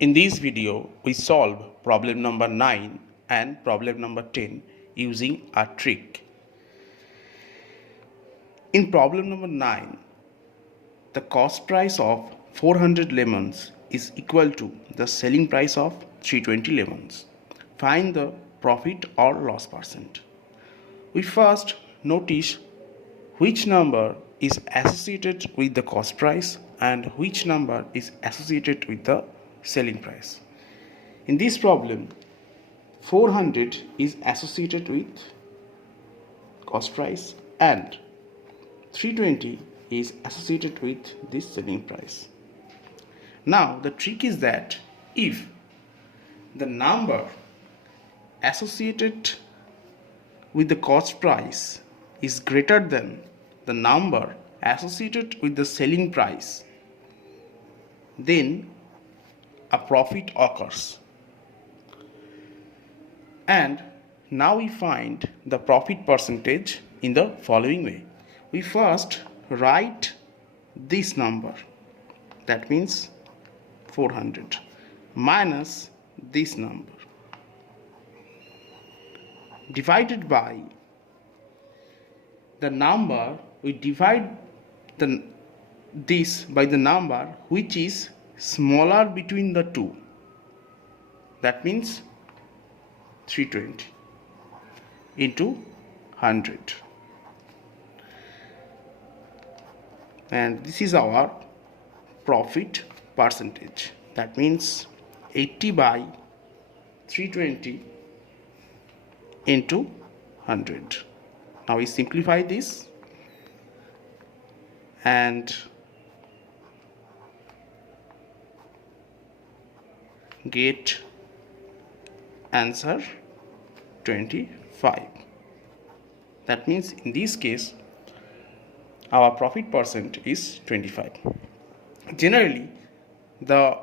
In this video, we solve problem number 9 and problem number 10 using a trick. In problem number 9, the cost price of 400 lemons is equal to the selling price of 320 lemons. Find the profit or loss percent. We first notice which number is associated with the cost price and which number is associated with the selling price. In this problem, 400 is associated with cost price and 320 is associated with this selling price. Now the trick is that if the number associated with the cost price is greater than the number associated with the selling price, then a profit occurs. And now we find the profit percentage in the following way. We first write this number, that means 400, minus this number, divided by the number. We divide this by the number which is smaller between the two, that means 320 into 100, and this is our profit percentage, that means 80 by 320 into 100. Now we simplify this and get answer 25. That means in this case our profit percent is 25. Generally, the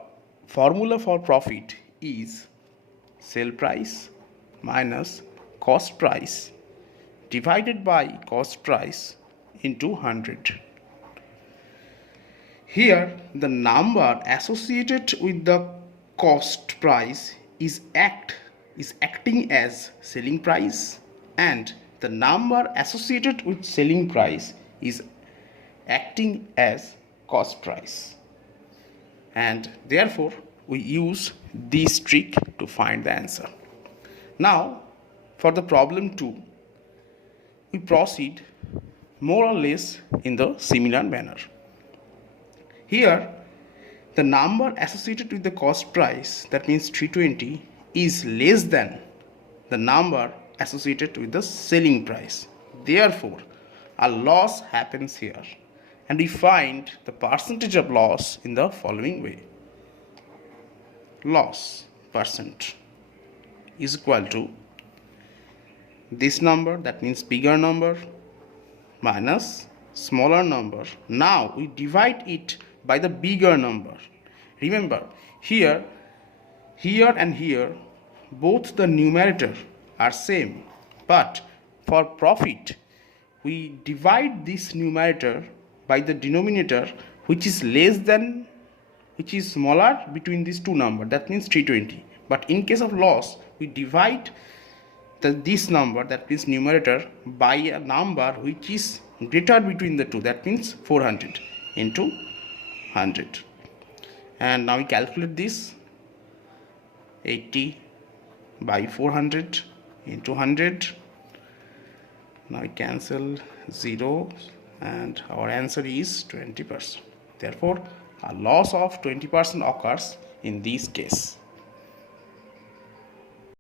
formula for profit is sale price minus cost price divided by cost price into 100. Here the number associated with the cost price is acting as selling price, and the number associated with selling price is acting as cost price, and therefore we use this trick to find the answer. Now for the problem 2, we proceed more or less in the similar manner. Here the number associated with the cost price, that means 320, is less than the number associated with the selling price. Therefore a loss happens here, and we find the percentage of loss in the following way. Loss percent is equal to this number, that means bigger number, minus smaller number. Now we divide it by the bigger number. Remember, here and here both the numerator are same, but for profit we divide this numerator by the denominator which is smaller between these two numbers, that means 320. But in case of loss, we divide this number, that means numerator, by a number which is greater between the two, that means 400 into 100. And now we calculate this. 80 by 400 into 100. Now we cancel 0 and our answer is 20%. Therefore a loss of 20% occurs in this case.